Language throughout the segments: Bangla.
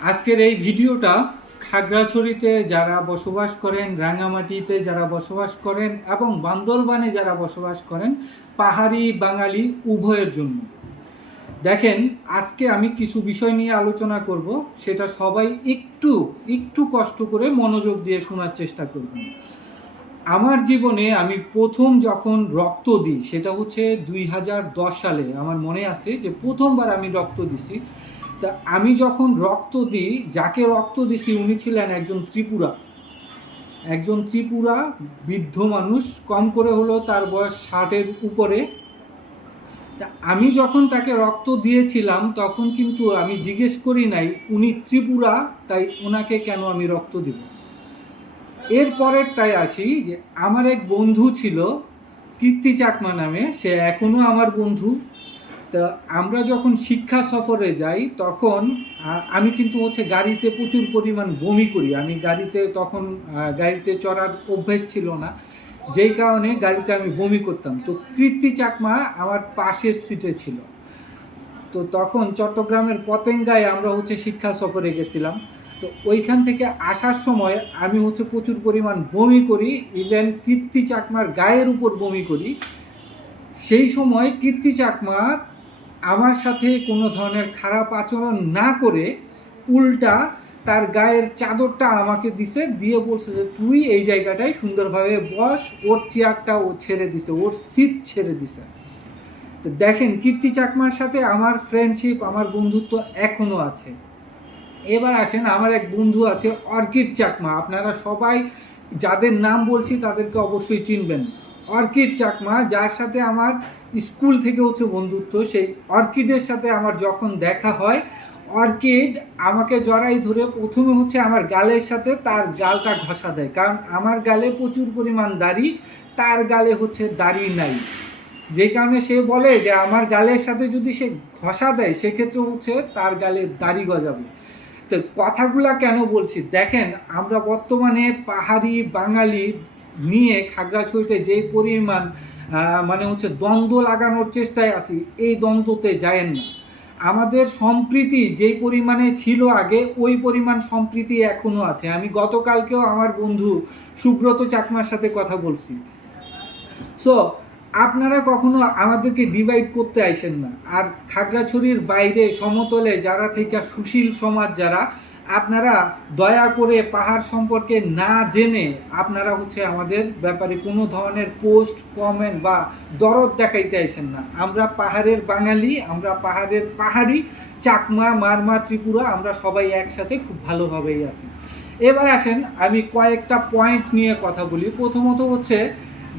আজকের এই ভিডিওটা খাগড়াছড়িতে যারা বসবাস করেন, রাঙামাটিতে যারা বসবাস করেন এবং বান্দরবানে যারা বসবাস করেন, পাহাড়ি বাঙালি উভয়ের জন্য। দেখেন, আজকে আমি কিছু বিষয় নিয়ে আলোচনা করব, সেটা সবাই একটু একটু কষ্ট করে মনোযোগ দিয়ে শোনার চেষ্টা করবেন। আমার জীবনে আমি প্রথম যখন রক্ত দিই সেটা হচ্ছে 2010 সালে। আমার মনে আছে যে প্রথমবার আমি রক্ত দিছি। তা আমি যখন রক্ত দিই, যাকে রক্ত দিছি উনি ছিলেন একজন ত্রিপুরা বৃদ্ধ মানুষ, কম করে হলো তার বয়স 60-এর উপরে। তা আমি যখন তাকে রক্ত দিয়েছিলাম তখন কিন্তু আমি জিজ্ঞেস করি নাই উনি ত্রিপুরা, তাই ওনাকে কেন আমি রক্ত দিব। এর পরেরটায় আসি, যে আমার এক বন্ধু ছিল কীর্তি চাকমা নামে, সে এখনও আমার বন্ধু। তা আমরা যখন শিক্ষা সফরে যাই তখন আমি কিন্তু গাড়িতে প্রচুর পরিমাণ বমি করি। আমি গাড়িতে চড়ার অভ্যেস ছিল না, যেই কারণে গাড়িতে আমি বমি করতাম। তো কীর্তি চাকমা আমার পাশের সিটে ছিল। তো তখন চট্টগ্রামের পতেঙ্গায় আমরা শিক্ষা সফরে গেছিলাম। তো ওইখান থেকে আসার সময় আমি প্রচুর পরিমাণ বমি করি, ইভেন কীর্তি চাকমার গায়ের উপর বমি করি। সেই সময় কীর্তি চাকমা আমার সাথে কোনো ধরনের খারাপ আচরণ না করে উল্টা তার গায়ের চাদরটা আমাকে দিছে, দিয়ে বলছে যে তুই এই জায়গাটায় সুন্দরভাবে বস। ওর চেয়ারটা ও ছেড়ে দিছে, ওর সিট ছেড়ে দিছে। তো দেখেন, কীর্তি চাকমার সাথে আমার ফ্রেন্ডশিপ, আমার বন্ধুত্ব এখনও আছে। এবার আসেন, আমার এক বন্ধু আছে অর্কিড চাকমা। আপনারা সবাই যাদের নাম বলছি তাদেরকে অবশ্যই চিনবেন। অর্কিড চাকমা, যার সাথে আমার স্কুল থেকে বন্ধুত্ব। সেই অর্কিডের সাথে আমার যখন দেখা হয়, অর্কিড আমাকে জড়াই ধরে প্রথমে আমার গালের সাথে তার গালটা ঘষা দেয়, কারণ আমার গালে প্রচুর পরিমাণ দাড়ি, তার গালে দাড়ি নাই। যে কারণে সে বলে যে আমার গালের সাথে যদি সে ঘষা দেয় সেক্ষেত্রে তার গালে দাড়ি গজাবে। তো কথাগুলা কেন বলছি দেখেন, আমরা বর্তমানে পাহাড়ি বাঙালি নিয়ে খাগড়াছড়িতে যেই পরিমাণ দ্বন্দ্ব লাগানোর চেষ্টায় আছি, এই দ্বন্দ্বতে যায়েন না। আমাদের সম্প্রীতি যেই পরিমাণে ছিল আগে, ওই পরিমাণ সম্প্রীতি এখনও আছে। আমি গতকালকেও আমার বন্ধু সুব্রত চাকমার সাথে কথা বলছি। সো আপনারা কখনো আমাদেরকে ডিভাইড করতে আইসেন না। আর খাগড়াছড়ির বাইরে সমতলে যারা থেকে সুশীল সমাজ যারা, আপনারা দয়া করে পাহাড় সম্পর্কে না জেনে আপনারা আমাদের ব্যাপারে কোনো ধরনের পোস্ট কমেন্ট বা দরদ দেখাইতে আইসেন না। আমরা পাহাড়ের বাঙালি, আমরা পাহাড়ি চাকমা, মারমা, ত্রিপুরা, আমরা সবাই একসাথে খুব ভালোভাবেই আছি। এবার আসেন, আমি কয়েকটা পয়েন্ট নিয়ে কথা বলি। প্রথমত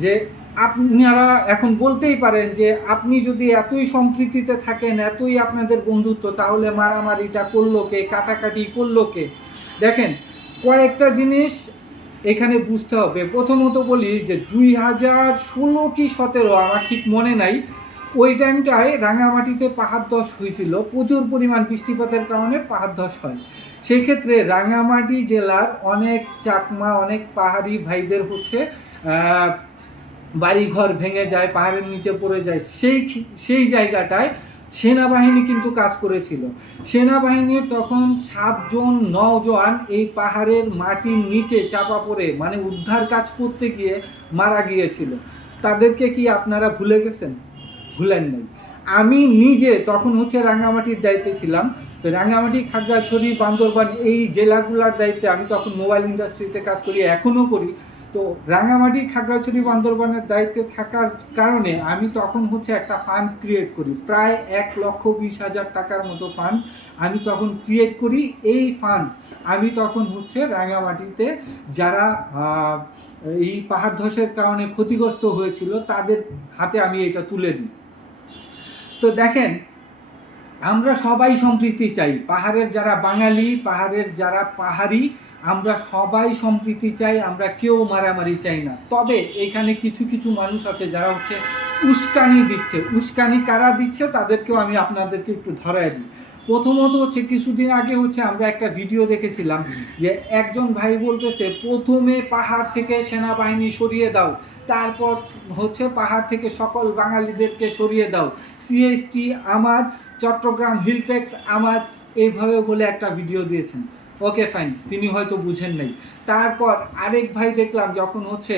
যে আপনারা এখন বলতেই পারেন যে আপনি যদি এতই সম্প্রীতিতে থাকেন, এতই আপনাদের বন্ধুত্ব, তাহলে মারামারিটা করলো কে, কাটাকাটি করলো কে? দেখেন, কয়েকটা জিনিস এখানে বুঝতে হবে। প্রথমত বলি যে 2016 কি 17, আমার ঠিক মনে নাই, ওই টাইমটায় রাঙামাটিতে পাহাড় ধস হয়েছিল। প্রচুর পরিমাণ বৃষ্টিপাতের কারণে পাহাড় ধস হয়। সেই ক্ষেত্রে রাঙামাটি জেলার অনেক চাকমা, অনেক পাহাড়ি ভাইদের বাড়িঘর ভেঙে যায়, পাহাড়ের নিচে পড়ে যায়। সেই জায়গাটায় সেনাবাহিনী কিন্তু কাজ করেছিল। সেনাবাহিনীর তখন 7 জন নওজোয়ান এই পাহাড়ের মাটির নিচে চাপা পড়ে উদ্ধার কাজ করতে গিয়ে মারা গিয়েছিল। তাদেরকে কি আপনারা ভুলে গেছেন? ভুলেন নাই। আমি নিজে তখন রাঙামাটির দায়িত্বে ছিলাম। তো রাঙামাটি, খাগড়াছড়ি, বান্দরবান এই জেলাগুলোর দায়িত্বে আমি তখন মোবাইল ইন্ডাস্ট্রিতে কাজ করি, এখনও করি। তো রাঙামাটি, খাগড়াছড়ি, বান্দরবানের দায়িত্বে থাকার কারণে আমি তখন একটা ফান্ড ক্রিয়েট করি, প্রায় 1,20,000 টাকার মতো ফান্ড আমি তখন ক্রিয়েট করি। এই ফান্ড আমি তখন রাঙামাটিতে যারা এই পাহাড় ধসের কারণে ক্ষতিগ্রস্ত হয়েছিল তাদের হাতে আমি এটা তুলে দিই। তো দেখেন, আমরা সবাই সম্প্রীতি চাই। পাহাড়ের যারা বাঙালি, পাহাড়ের যারা পাহাড়ি, আমরা সবাই সম্প্রীতি চাই, আমরা কেউ মারামারি চাই না। তবে এখানে কিছু কিছু মানুষ আছে যারা উস্কানি দিচ্ছে। উস্কানি কারা দিচ্ছে তাদেরকেও আমি আপনাদেরকে একটু ধরায় দিই। প্রথমত কিছুদিন আগে আমরা একটা ভিডিও দেখেছিলাম যে একজন ভাই বলতেছে প্রথমে পাহাড় থেকে সেনাবাহিনী সরিয়ে দাও, তারপর পাহাড় থেকে সকল বাঙালিদেরকে সরিয়ে দাও। সিএসটি আমার, চট্টগ্রাম হিলট্রেক্স আমার, এইভাবে বলে একটা ভিডিও দিয়েছেন। ওকে ফাইন, তিনি হয়তো বুঝেন নাই। তারপর আরেক ভাই দেখলাম যখন হচ্ছে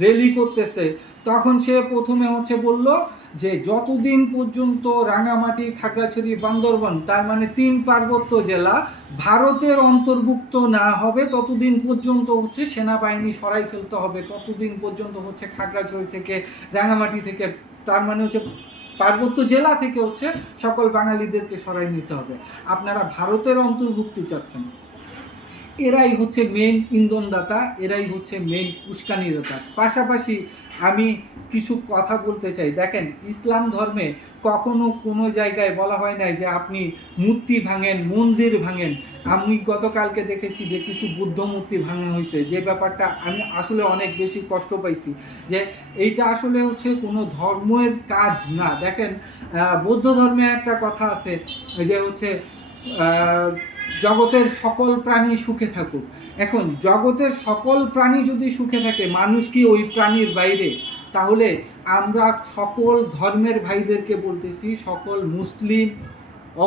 র্যালি করতেছে, তখন সে প্রথমে হচ্ছে বলল যে যতদিন পর্যন্ত রাঙামাটি, খাগড়াছড়ি, বান্দরবান, তার মানে 3 পার্বত্য জেলা ভারতের অন্তর্ভুক্ত না হবে ততদিন পর্যন্ত হচ্ছে সেনাবাহিনী সরাই ফেলতে হবে, ততদিন পর্যন্ত হচ্ছে খাগড়াছড়ি থেকে, রাঙামাটি থেকে, তার মানে হচ্ছে পার্বত্য জেলা থেকে হচ্ছে সকল বাঙালিদেরকে সরাই নিতে হবে। আপনারা ভারতের অন্তর্ভুক্তি চাচ্ছেন। এরাই হচ্ছে মেন ইন্ধনদাতা, এরাই হচ্ছে মেন উস্কানিদাতা। পাশাপাশি আমি কিছু কথা বলতে চাই। দেখেন, ইসলাম ধর্মে কখনো কোনো জায়গায় বলা হয় নাই যে আপনি মূর্তি ভাঙেন, মন্দির ভাঙেন। আমি গতকালকে দেখেছি যে কিছু বুদ্ধ মূর্তি ভাঙা হয়েছে, যে ব্যাপারটা আমি আসলে অনেক বেশি কষ্ট পাইছি, যে এইটা আসলে হচ্ছে কোনো ধর্মের কাজ না। দেখেন, বৌদ্ধ ধর্মে একটা কথা আছে যে হচ্ছে জগতের সকল প্রাণী সুখে থাকুক। এখন জগতের সকল প্রাণী যদি সুখে থাকে, মানুষ কি ওই প্রাণীর বাইরে? তাহলে আমরা সকল ধর্মের ভাইদেরকে বলতেছি, সকল মুসলিম,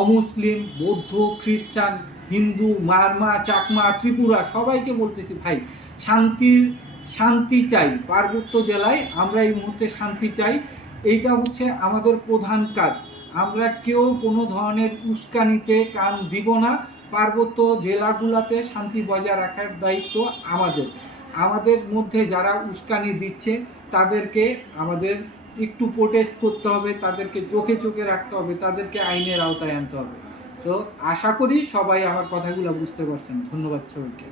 অমুসলিম, বৌদ্ধ, খ্রিস্টান, হিন্দু, মারমা, চাকমা, ত্রিপুরা, সবাইকে বলতেছি ভাই, শান্তি চাই। পার্বত্য জেলায় আমরা এই মুহূর্তে শান্তি চাই। এইটা হচ্ছে আমাদের প্রধান কাজ। আমরা কেউ কোনো ধরনের উস্কানিতে কান দিব না। পার্বত্য জেলাগুলোতে শান্তি বজায় রাখার দায়িত্ব আমাদের। আমাদের মধ্যে যারা উস্কানি দিচ্ছে তাদেরকে আমাদের একটু প্রোটেস্ট করতে হবে, তাদেরকে চোখে চোখে রাখতে হবে, তাদেরকে আইনের আওতায় আনতে হবে। তো আশা করি সবাই আমার কথাগুলো বুঝতে পারছেন। ধন্যবাদ সবাইকে।